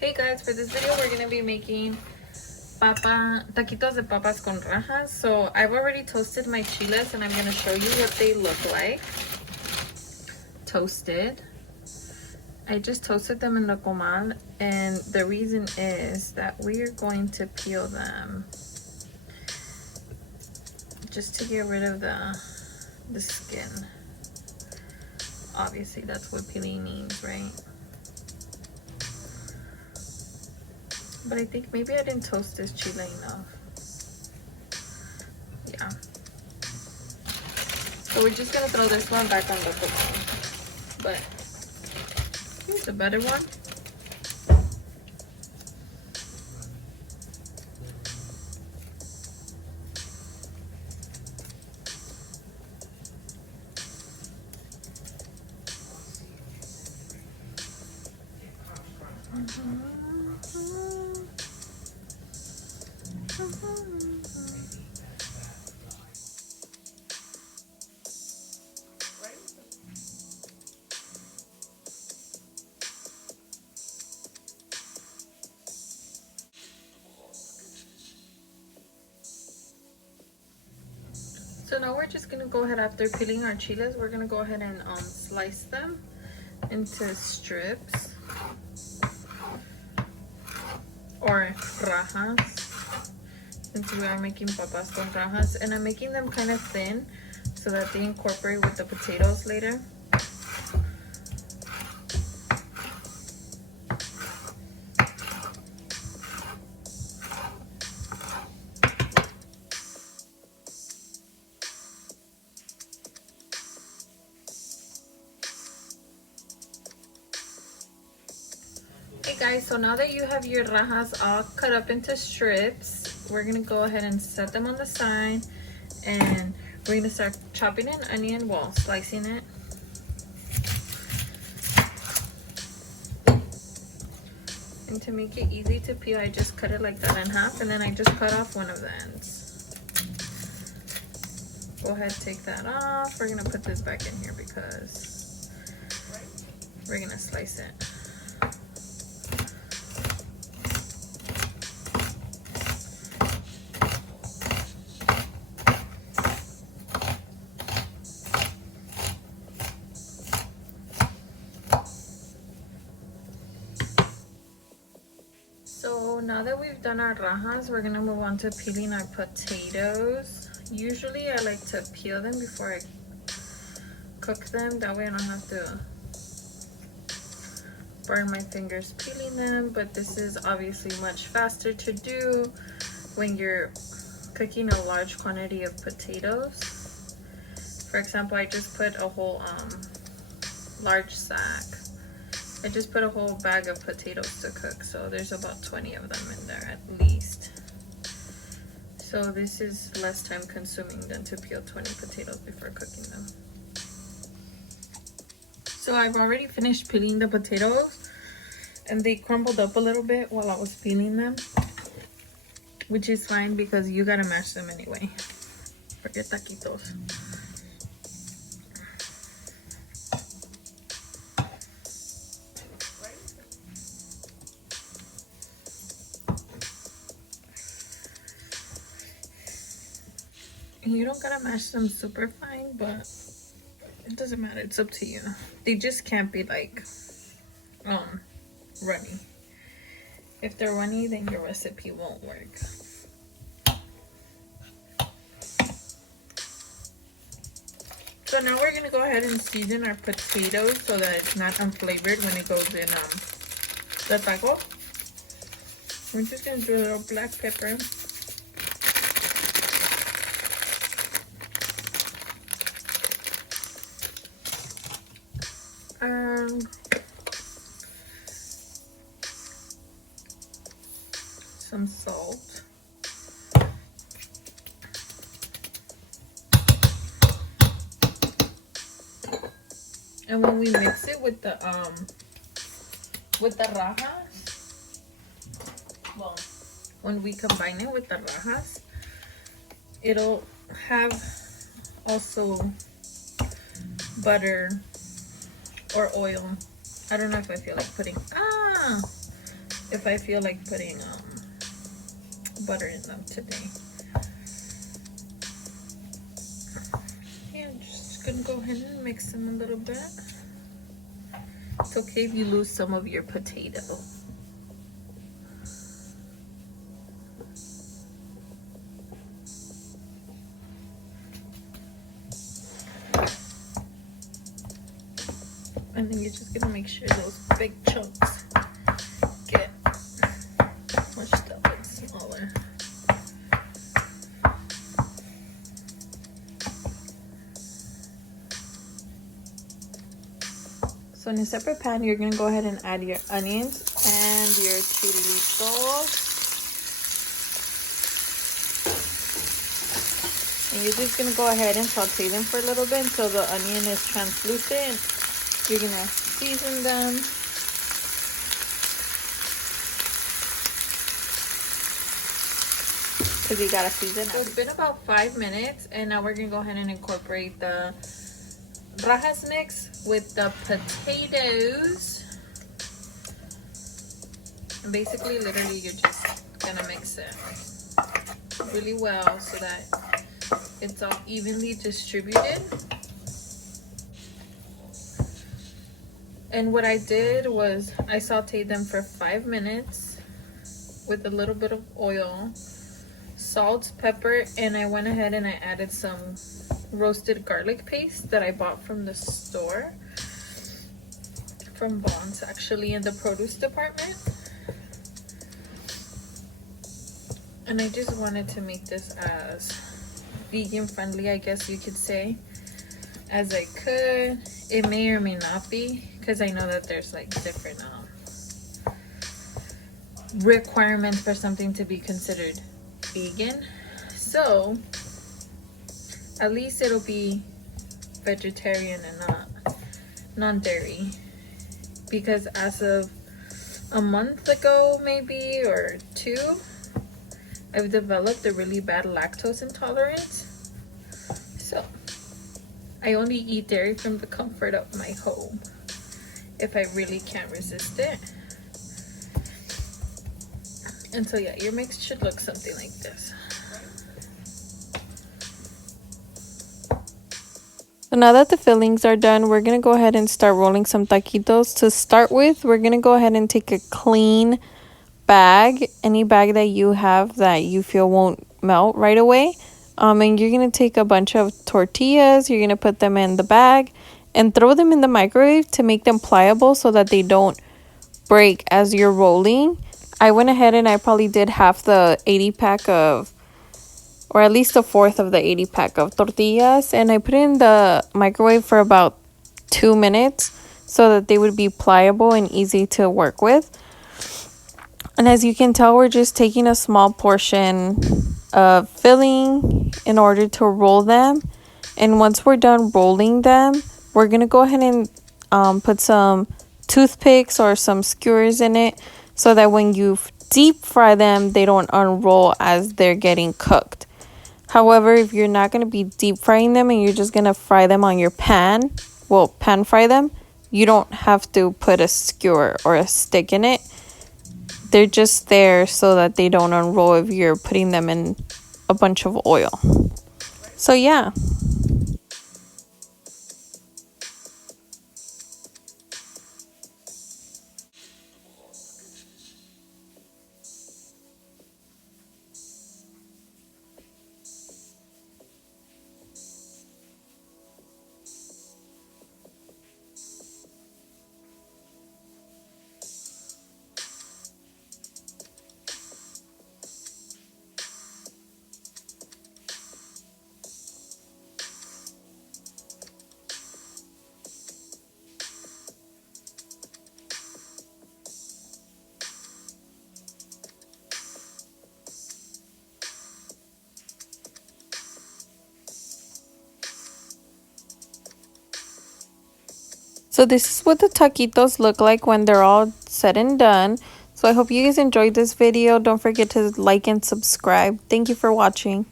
Hey guys, for this video we're gonna be making taquitos de papas con rajas. So I've already toasted my chiles and I'm gonna show you what they look like. Toasted. I just toasted them in the comal, and the reason is that we're going to peel them just to get rid of the skin. Obviously that's what peeling means, right? But I think maybe I didn't toast this chile enough. Yeah. So we're just gonna throw this one back on the comal. But here's a better one. So now we're just gonna go ahead, after peeling our chiles, we're gonna go ahead and slice them into strips or rajas, since we are making papas con rajas, and I'm making them kind of thin so that they incorporate with the potatoes later. Hey guys, so now that you have your rajas all cut up into strips, we're gonna go ahead and set them on the side, and we're gonna start chopping an onion, well, slicing it. And to make it easy to peel, I just cut it like that in half, and then I just cut off one of the ends. Go ahead, take that off. We're gonna put this back in here because we're gonna slice it. So now that we've done our rajas, we're gonna move on to peeling our potatoes. Usually I like to peel them before I cook them. That way I don't have to burn my fingers peeling them, but this is obviously much faster to do when you're cooking a large quantity of potatoes. For example, I just put a whole large sack. I just put a whole bag of potatoes to cook, so there's about 20 of them in there at least. So this is less time consuming than to peel 20 potatoes before cooking them. So I've already finished peeling the potatoes, and they crumbled up a little bit while I was peeling them, which is fine because you gotta mash them anyway for your taquitos. You don't gotta mash them super fine, but it doesn't matter, it's up to you. They just can't be like runny. If they're runny, then your recipe won't work. So now we're gonna go ahead and season our potatoes so that it's not unflavored when it goes in the taco. We're just gonna do a little black pepper. Some salt. And when we mix it with the rajas, well, when we combine it with the rajas, it'll have also butter or oil. I don't know if I feel like putting if I feel like putting butter in them today. Yeah, I'm just gonna go ahead and mix them a little bit. It's okay if you lose some of your potato. And then you're just gonna make sure those big chunks get mushed up and smaller. So in a separate pan, you're gonna go ahead and add your onions and your chilitos. And you're just gonna go ahead and saute them for a little bit until the onion is translucent. You're gonna season them. Because you gotta season it. So it's been about 5 minutes, and now we're gonna go ahead and incorporate the rajas mix with the potatoes. And basically, literally, you're just gonna mix it really well so that it's all evenly distributed. And what I did was I sauteed them for 5 minutes with a little bit of oil, salt, pepper, and I went ahead and I added some roasted garlic paste that I bought from the store, from Bonds actually, in the produce department. And I just wanted to make this as vegan friendly, I guess you could say, as I could. It may or may not be, because I know that there's like different requirements for something to be considered vegan. So at least it'll be vegetarian and not non-dairy, because as of a month ago maybe, or 2, I've developed a really bad lactose intolerance. So I only eat dairy from the comfort of my home if I really can't resist it. And so yeah, your mix should look something like this. So now that the fillings are done, we're gonna go ahead and start rolling some taquitos. To start with, we're gonna go ahead and take a clean bag, any bag that you have that you feel won't melt right away. And you're gonna take a bunch of tortillas, you're gonna put them in the bag and throw them in the microwave to make them pliable so that they don't break as you're rolling. I went ahead and I probably did half the 80 pack of, or at least a fourth of the 80 pack of tortillas, and I put it in the microwave for about 2 minutes so that they would be pliable and easy to work with. And as you can tell, we're just taking a small portion of filling in order to roll them. And once we're done rolling them, we're going to go ahead and put some toothpicks or some skewers in it so that when you deep fry them, they don't unroll as they're getting cooked. However, if you're not going to be deep frying them and you're just going to fry them on your pan, well, pan fry them, you don't have to put a skewer or a stick in it. They're just there so that they don't unroll if you're putting them in a bunch of oil. So yeah. So this is what the taquitos look like when they're all said and done. So I hope you guys enjoyed this video. Don't forget to like and subscribe. Thank you for watching.